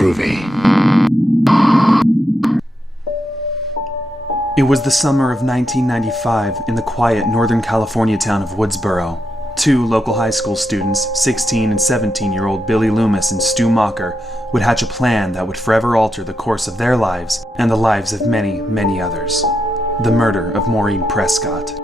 groovy. It was the summer of 1995 in the quiet Northern California town of Woodsboro. Two local high school students, 16 and 17-year-old Billy Loomis and Stu Mocker, would hatch a plan that would forever alter the course of their lives and the lives of many, many others. The murder of Maureen Prescott.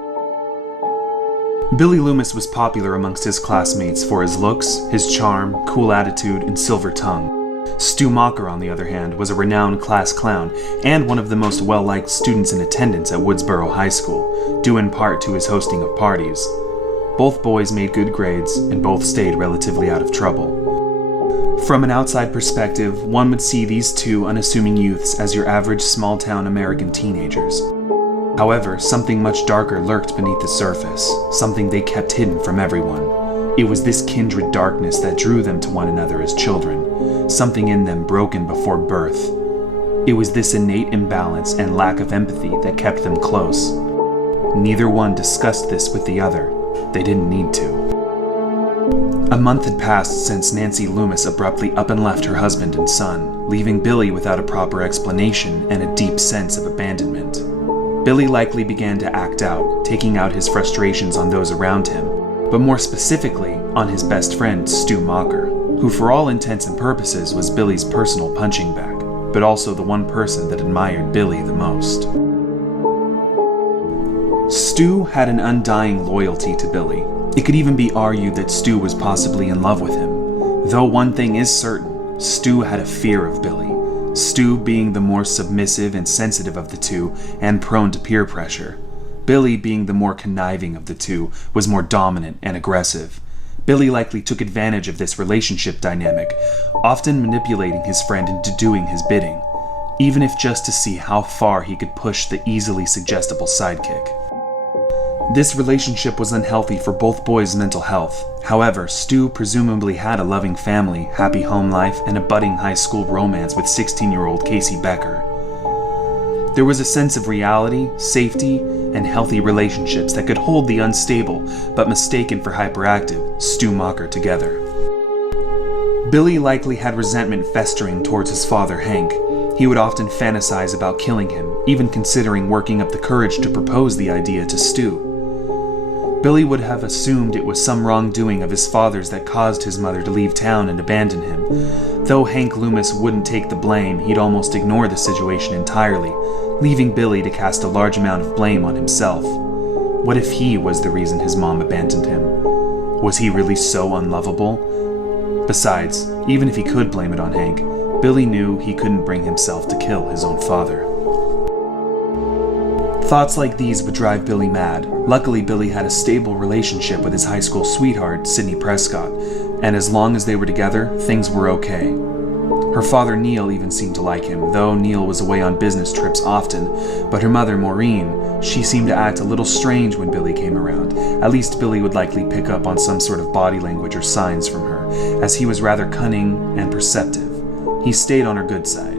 Billy Loomis was popular amongst his classmates for his looks, his charm, cool attitude, and silver tongue. Stu Mocker, on the other hand, was a renowned class clown and one of the most well-liked students in attendance at Woodsboro High School, due in part to his hosting of parties. Both boys made good grades, and both stayed relatively out of trouble. From an outside perspective, one would see these two unassuming youths as your average small-town American teenagers. However, something much darker lurked beneath the surface, something they kept hidden from everyone. It was this kindred darkness that drew them to one another as children, something in them broken before birth. It was this innate imbalance and lack of empathy that kept them close. Neither one discussed this with the other. They didn't need to. A month had passed since Nancy Loomis abruptly up and left her husband and son, leaving Billy without a proper explanation and a deep sense of abandonment. Billy likely began to act out, taking out his frustrations on those around him, but more specifically on his best friend Stu Mocker, who for all intents and purposes was Billy's personal punching bag, but also the one person that admired Billy the most. Stu had an undying loyalty to Billy. It could even be argued that Stu was possibly in love with him. Though one thing is certain, Stu had a fear of Billy, Stu being the more submissive and sensitive of the two and prone to peer pressure. Billy, being the more conniving of the two, was more dominant and aggressive. Billy likely took advantage of this relationship dynamic, often manipulating his friend into doing his bidding, even if just to see how far he could push the easily suggestible sidekick. This relationship was unhealthy for both boys' mental health. However, Stu presumably had a loving family, happy home life, and a budding high school romance with 16-year-old Casey Becker. There was a sense of reality, safety, and healthy relationships that could hold the unstable, but mistaken for hyperactive, Stu Mocker together. Billy likely had resentment festering towards his father, Hank. He would often fantasize about killing him, even considering working up the courage to propose the idea to Stu. Billy would have assumed it was some wrongdoing of his father's that caused his mother to leave town and abandon him. Though Hank Loomis wouldn't take the blame, he'd almost ignore the situation entirely, leaving Billy to cast a large amount of blame on himself. What if he was the reason his mom abandoned him? Was he really so unlovable? Besides, even if he could blame it on Hank, Billy knew he couldn't bring himself to kill his own father. Thoughts like these would drive Billy mad. Luckily, Billy had a stable relationship with his high school sweetheart, Sydney Prescott, and as long as they were together, things were okay. Her father, Neil, even seemed to like him, though Neil was away on business trips often, but her mother, Maureen, she seemed to act a little strange when Billy came around. At least Billy would likely pick up on some sort of body language or signs from her, as he was rather cunning and perceptive. He stayed on her good side.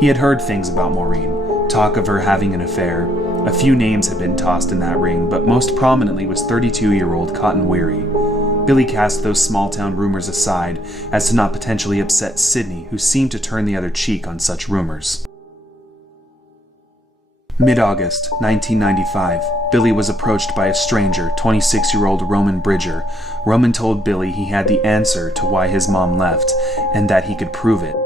He had heard things about Maureen, talk of her having an affair. A few names had been tossed in that ring, but most prominently was 32-year-old Cotton Weary. Billy cast those small-town rumors aside, as to not potentially upset Sydney, who seemed to turn the other cheek on such rumors. Mid-August 1995, Billy was approached by a stranger, 26-year-old Roman Bridger. Roman told Billy he had the answer to why his mom left, and that he could prove it.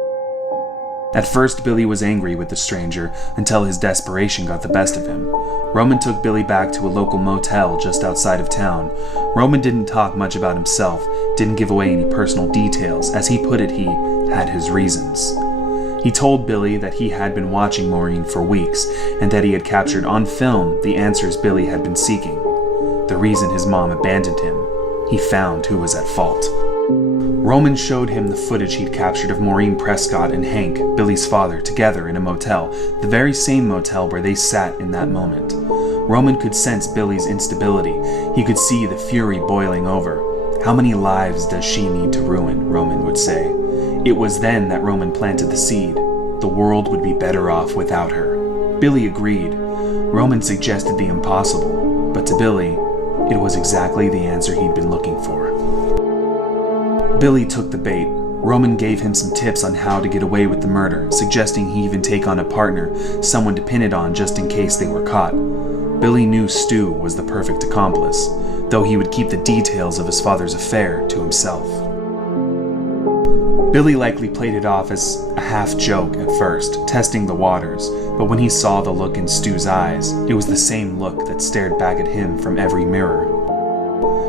At first, Billy was angry with the stranger, until his desperation got the best of him. Roman took Billy back to a local motel just outside of town. Roman didn't talk much about himself, didn't give away any personal details. As he put it, he had his reasons. He told Billy that he had been watching Maureen for weeks, and that he had captured on film the answers Billy had been seeking. The reason his mom abandoned him. He found who was at fault. Roman showed him the footage he'd captured of Maureen Prescott and Hank, Billy's father, together in a motel, the very same motel where they sat in that moment. Roman could sense Billy's instability. He could see the fury boiling over. "How many lives does she need to ruin?" Roman would say. It was then that Roman planted the seed. The world would be better off without her. Billy agreed. Roman suggested the impossible, but to Billy, it was exactly the answer he'd been looking for. Billy took the bait. Roman gave him some tips on how to get away with the murder, suggesting he even take on a partner, someone to pin it on just in case they were caught. Billy knew Stu was the perfect accomplice, though he would keep the details of his father's affair to himself. Billy likely played it off as a half-joke at first, testing the waters, but when he saw the look in Stu's eyes, it was the same look that stared back at him from every mirror.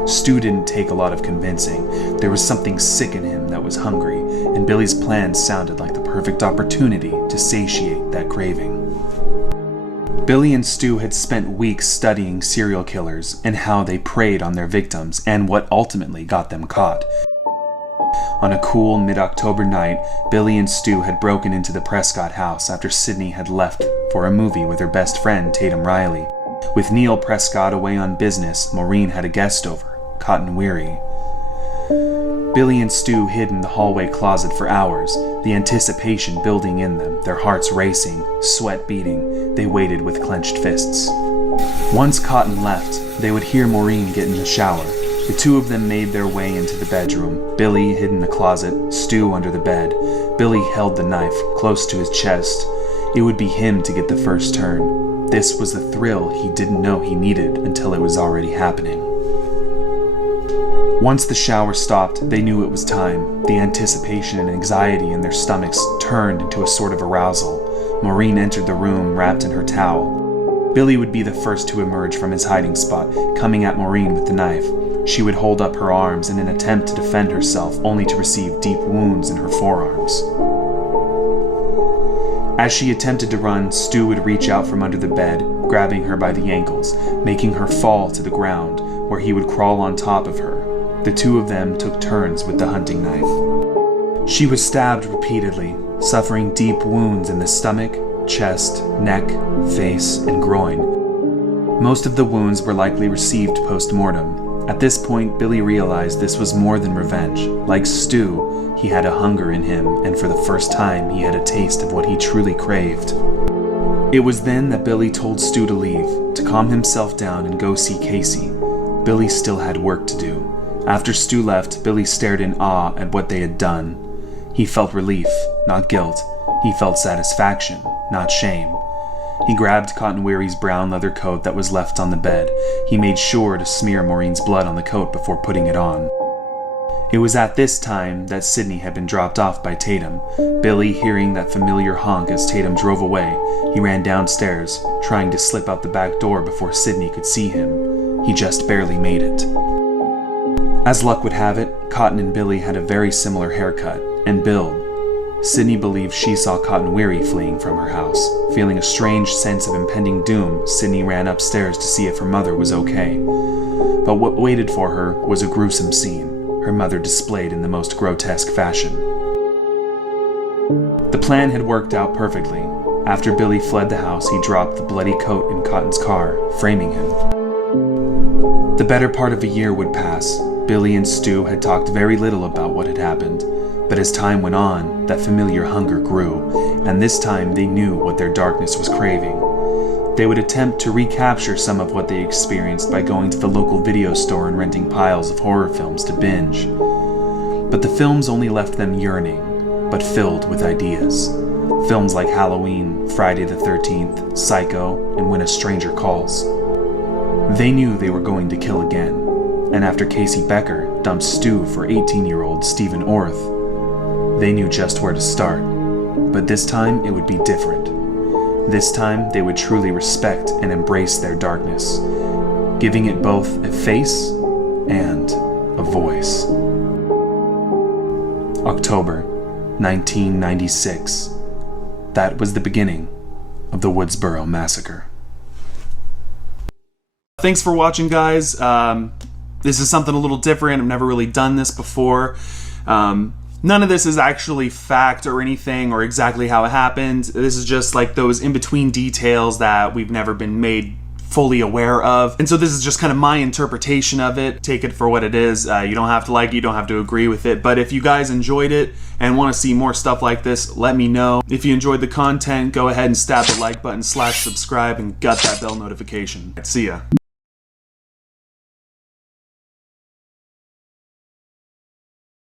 Stu didn't take a lot of convincing. There was something sick in him that was hungry, and Billy's plan sounded like the perfect opportunity to satiate that craving. Billy and Stu had spent weeks studying serial killers and how they preyed on their victims and what ultimately got them caught. On a cool mid-October night, Billy and Stu had broken into the Prescott house after Sydney had left for a movie with her best friend Tatum Riley. With Neil Prescott away on business, Maureen had a guest over, Cotton Weary. Billy and Stu hid in the hallway closet for hours, the anticipation building in them, their hearts racing, sweat beating. They waited with clenched fists. Once Cotton left, they would hear Maureen get in the shower. The two of them made their way into the bedroom, Billy hid in the closet, Stu under the bed. Billy held the knife close to his chest. It would be him to get the first turn. This was the thrill he didn't know he needed until it was already happening. Once the shower stopped, they knew it was time. The anticipation and anxiety in their stomachs turned into a sort of arousal. Maureen entered the room wrapped in her towel. Billy would be the first to emerge from his hiding spot, coming at Maureen with the knife. She would hold up her arms in an attempt to defend herself, only to receive deep wounds in her forearms. As she attempted to run, Stu would reach out from under the bed, grabbing her by the ankles, making her fall to the ground, where he would crawl on top of her. The two of them took turns with the hunting knife. She was stabbed repeatedly, suffering deep wounds in the stomach, chest, neck, face, and groin. Most of the wounds were likely received post-mortem. At this point, Billy realized this was more than revenge. Like Stu, he had a hunger in him, and for the first time, he had a taste of what he truly craved. It was then that Billy told Stu to leave, to calm himself down and go see Casey. Billy still had work to do. After Stu left, Billy stared in awe at what they had done. He felt relief, not guilt. He felt satisfaction, not shame. He grabbed Cotton Weary's brown leather coat that was left on the bed. He made sure to smear Maureen's blood on the coat before putting it on. It was at this time that Sydney had been dropped off by Tatum. Billy, hearing that familiar honk as Tatum drove away, he ran downstairs, trying to slip out the back door before Sydney could see him. He just barely made it. As luck would have it, Cotton and Billy had a very similar haircut and build. Sydney believed she saw Cotton Weary fleeing from her house. Feeling a strange sense of impending doom, Sydney ran upstairs to see if her mother was okay. But what waited for her was a gruesome scene, her mother displayed in the most grotesque fashion. The plan had worked out perfectly. After Billy fled the house, he dropped the bloody coat in Cotton's car, framing him. The better part of a year would pass. Billy and Stu had talked very little about what had happened, but as time went on, that familiar hunger grew, and this time they knew what their darkness was craving. They would attempt to recapture some of what they experienced by going to the local video store and renting piles of horror films to binge. But the films only left them yearning, but filled with ideas. Films like Halloween, Friday the 13th, Psycho, and When a Stranger Calls. They knew they were going to kill again. And after Casey Becker dumped Stu for 18-year-old Stephen Orth, they knew just where to start. But this time it would be different. This time they would truly respect and embrace their darkness, giving it both a face and a voice. October 1996. That was the beginning of the Woodsboro Massacre. Thanks for watching, guys. This is something a little different. I've never really done this before. None of this is actually fact or anything or exactly how it happened. This is just like those in-between details that we've never been made fully aware of. And so this is just kind of my interpretation of it. Take it for what it is. You don't have to like it, you don't have to agree with it. But if you guys enjoyed it and want to see more stuff like this, let me know. If you enjoyed the content, go ahead and stab the like button / subscribe and gut that bell notification. See ya.